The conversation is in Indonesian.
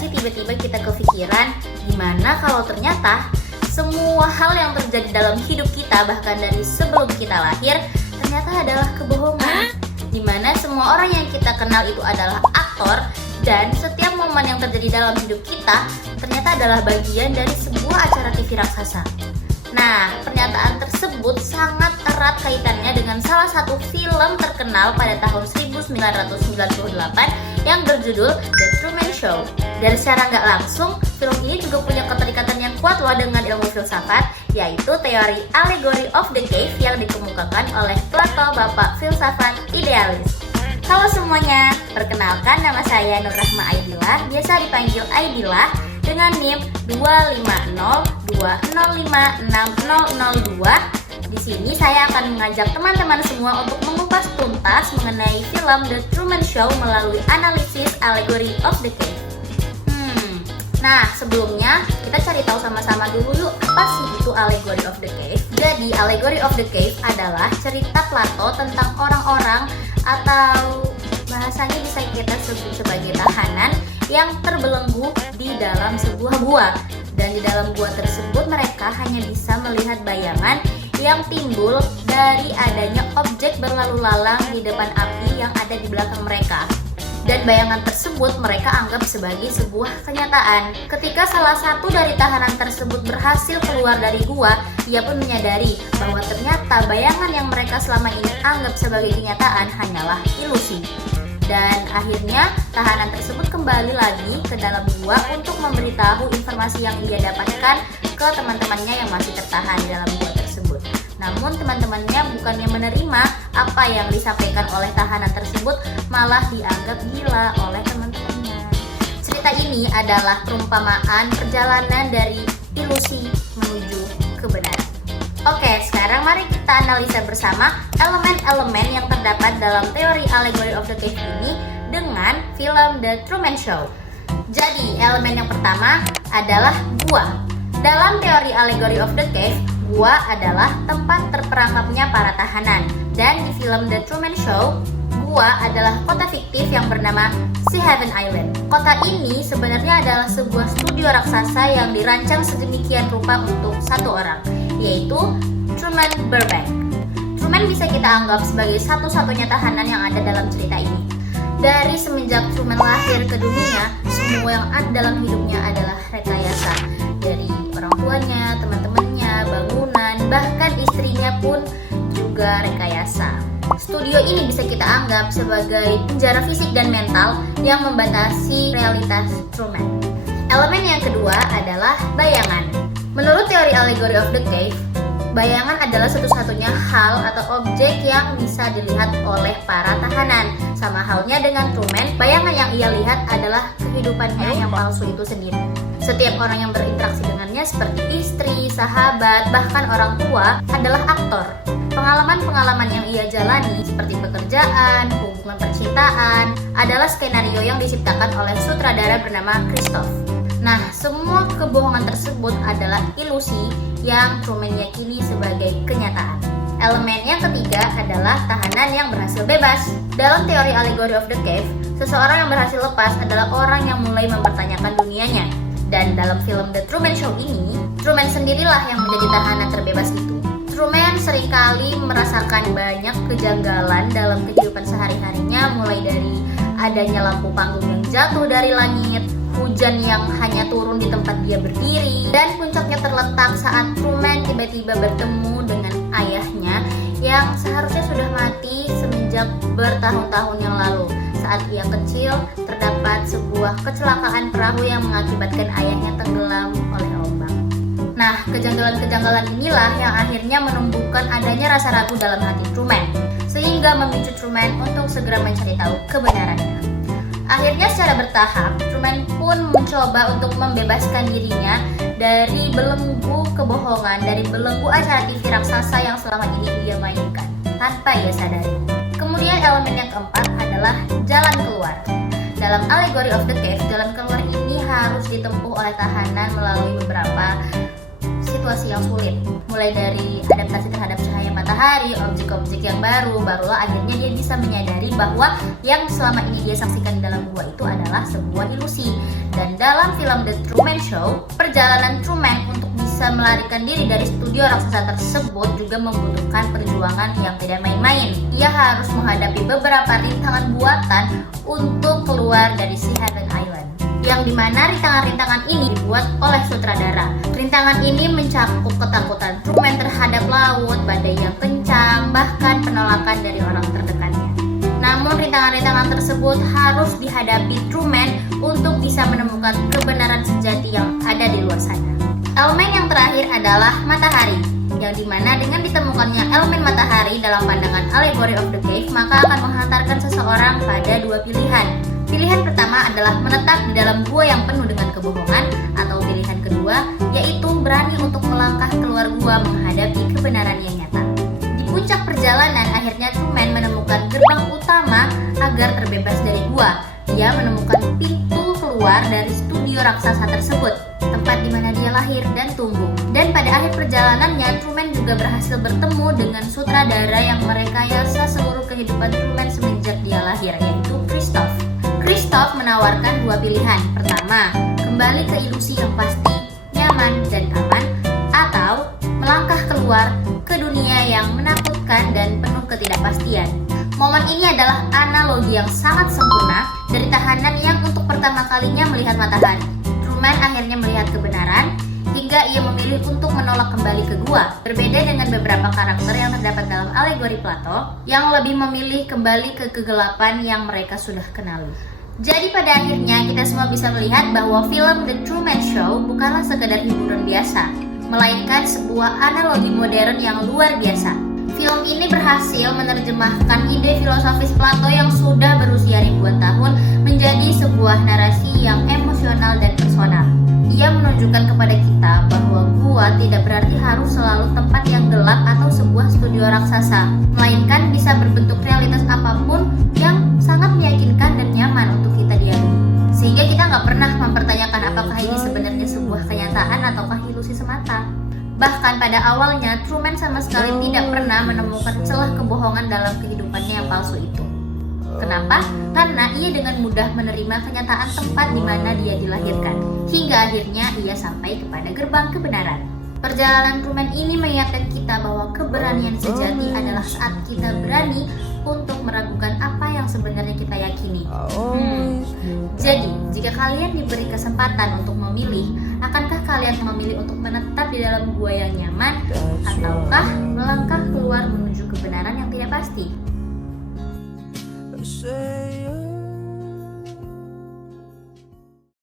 sih tiba-tiba kita kepikiran, gimana kalau ternyata semua hal yang terjadi dalam hidup kita, bahkan dari sebelum kita lahir, ternyata adalah kebohongan. Dimana semua orang yang kita kenal itu adalah aktor, dan setiap momen yang terjadi dalam hidup kita ternyata adalah bagian dari sebuah acara TV raksasa. Nah, pernyataan tersebut sangat erat kaitannya dengan salah satu film terkenal pada tahun 1998 yang berjudul The Truman Show. Dan secara nggak langsung, film ini juga punya keterikatan yang kuat loh dengan ilmu filsafat, yaitu teori allegory of the cave yang dikemukakan oleh Plato, bapak filsafat idealis. Halo semuanya, perkenalkan nama saya Nur Rahma Aidillah, biasa dipanggil Aidillah, dengan NIM 25020560002. Di sini saya akan mengajak teman-teman semua untuk mengupas tuntas mengenai film The Truman Show melalui analisis allegory of the cave. Nah, sebelumnya kita cari tahu sama-sama dulu yuk, apa sih itu allegory of the cave? Jadi, allegory of the cave adalah cerita Plato tentang orang-orang atau bahasanya bisa kita sebut sebagai tahanan yang terbelenggu di dalam sebuah gua. Dan di dalam gua tersebut mereka hanya bisa melihat bayangan yang timbul dari adanya objek berlalu lalang di depan api yang ada di belakang mereka. Dan bayangan tersebut mereka anggap sebagai sebuah kenyataan. Ketika salah satu dari tahanan tersebut berhasil keluar dari gua, ia pun menyadari bahwa ternyata bayangan yang mereka selama ini anggap sebagai kenyataan hanyalah ilusi. Dan akhirnya tahanan tersebut kembali lagi ke dalam gua untuk memberitahu informasi yang ia dapatkan ke teman-temannya yang masih tertahan di dalam gua tersebut. Namun teman-temannya bukannya menerima apa yang disampaikan oleh tahanan tersebut, malah dianggap gila oleh teman-temannya. Cerita ini adalah perumpamaan perjalanan dari ilusi menuju kebenaran. Oke, sekarang mari kita analisa bersama elemen-elemen yang terdapat dalam teori allegory of the cave ini dengan film The Truman Show. Jadi, elemen yang pertama adalah gua. Dalam teori allegory of the cave, gua adalah tempat terperangkapnya para tahanan. Dan di film The Truman Show, gua adalah kota fiktif yang bernama Sea Haven Island. Kota ini sebenarnya adalah sebuah studio raksasa yang dirancang sedemikian rupa untuk satu orang, yaitu Truman Burbank. Truman bisa kita anggap sebagai satu-satunya tahanan yang ada dalam cerita ini. Dari semenjak Truman lahir ke dunia, semua yang ada dalam hidupnya adalah rekayasa. Dari orang tuanya, teman-temannya, bangunan, bahkan istrinya pun juga rekayasa. Studio ini bisa kita anggap sebagai penjara fisik dan mental yang membatasi realitas Truman. Elemen yang kedua adalah bayangan. Menurut teori allegory of the cave, bayangan adalah satu-satunya hal atau objek yang bisa dilihat oleh para tahanan. Sama halnya dengan Truman, bayangan yang ia lihat adalah kehidupannya yang palsu itu sendiri. Setiap orang yang berinteraksi dengannya seperti istri, sahabat, bahkan orang tua adalah aktor. Pengalaman-pengalaman yang ia jalani seperti pekerjaan, hubungan percintaan adalah skenario yang diciptakan oleh sutradara bernama Christoph. Nah, semua kebohongan tersebut adalah ilusi yang Truman yakini sebagai kenyataan. Elemen yang ketiga adalah tahanan yang berhasil bebas. Dalam teori allegory of the cave, seseorang yang berhasil lepas adalah orang yang mulai mempertanyakan dunianya. Dan dalam film The Truman Show ini, Truman sendirilah yang menjadi tahanan terbebas itu. Truman seringkali merasakan banyak kejanggalan dalam kehidupan sehari-harinya, mulai dari adanya lampu panggung yang jatuh dari langit, hujan yang hanya turun di tempat dia berdiri, dan puncaknya terletak saat Truman tiba-tiba bertemu dengan ayahnya yang seharusnya sudah mati semenjak bertahun-tahun yang lalu. Saat ia kecil, terdapat sebuah kecelakaan perahu yang mengakibatkan ayahnya tenggelam oleh ombak. Nah, kejanggalan-kejanggalan inilah yang akhirnya menumbuhkan adanya rasa ragu dalam hati Truman, sehingga memicu Truman untuk segera mencari tahu kebenarannya. Akhirnya secara bertahap, Truman pun mencoba untuk membebaskan dirinya dari belenggu kebohongan, dari belenggu acara TV raksasa yang selama ini ia mainkan, tanpa ia sadari. Kemudian elemen yang keempat adalah jalan keluar. Dalam allegory of the cave, jalan keluar ini harus ditempuh oleh tahanan melalui beberapa situasi yang sulit, mulai dari adaptasi terhadap cahaya matahari, objek-objek yang barulah akhirnya dia bisa menyadari bahwa yang selama ini dia saksikan di dalam gua itu adalah sebuah ilusi. Dan dalam film The Truman Show, perjalanan Truman untuk bisa melarikan diri dari studio raksasa tersebut juga membutuhkan perjuangan yang tidak main-main. Ia harus menghadapi beberapa rintangan buatan untuk keluar dari si Heaven Island, yang dimana rintangan-rintangan ini dibuat oleh sutradara. Rintangan ini mencakup ketakutan Truman terhadap laut, badai yang kencang, bahkan penolakan dari orang terdekatnya. Namun rintangan-rintangan tersebut harus dihadapi Truman untuk bisa menemukan kebenaran sejati yang ada di luar sana. Elemen yang terakhir adalah matahari, yang dimana dengan ditemukannya elemen matahari dalam pandangan Allegory of the Cave, maka akan menghantarkan seseorang pada dua pilihan. Pilihan pertama adalah menetap di dalam gua yang penuh dengan kebohongan, atau pilihan kedua yaitu berani untuk melangkah keluar gua menghadapi kebenaran yang nyata. Di puncak perjalanan, akhirnya Truman menemukan gerbang utama agar terbebas dari gua. Dia menemukan pintu keluar dari studio raksasa tersebut, tempat di mana dia lahir dan tumbuh. Dan pada akhir perjalanannya, Truman juga berhasil bertemu dengan sutradara yang merekayasa seluruh kehidupan Truman semenjak dia lahir, yaitu Christoph. Christoph menawarkan dua pilihan. Pertama, kembali ke ilusi yang pasti, nyaman, dan aman, atau melangkah keluar ke dunia yang menakutkan dan penuh ketidakpastian. Momen ini adalah analogi yang sangat sempurna dari tahanan yang untuk pertama kalinya melihat matahari. Truman akhirnya melihat kebenaran hingga ia memilih untuk menolak kembali ke gua. Berbeda dengan beberapa karakter yang terdapat dalam alegori Plato yang lebih memilih kembali ke kegelapan yang mereka sudah kenali. Jadi pada akhirnya kita semua bisa melihat bahwa film The Truman Show bukanlah sekedar hiburan biasa, melainkan sebuah analogi modern yang luar biasa. Film ini berhasil menerjemahkan ide filosofis Plato yang sudah berusia ribuan tahun menjadi sebuah narasi yang emosional dan personal. Ia menunjukkan kepada kita bahwa gua tidak berarti harus selalu tempat yang gelap atau sebuah studio raksasa, melainkan bisa berbentuk realitas apapun yang sangat meyakinkan dan nyaman untuk kita dialami. Sehingga kita nggak pernah mempertanyakan apakah ini sebenarnya sebuah kenyataan ataukah ilusi semata. Bahkan pada awalnya, Truman sama sekali tidak pernah menemukan celah kebohongan dalam kehidupannya yang palsu itu. Kenapa? Karena ia dengan mudah menerima kenyataan tempat di mana dia dilahirkan, hingga akhirnya ia sampai kepada gerbang kebenaran. Perjalanan Truman ini mengingatkan kita bahwa keberanian sejati adalah saat kita berani untuk meragukan apa yang sebenarnya kita yakini. Jadi, jika kalian diberi kesempatan untuk memilih, akankah kalian memilih untuk menetap di dalam gua yang nyaman, ataukah melangkah keluar menuju kebenaran yang tidak pasti?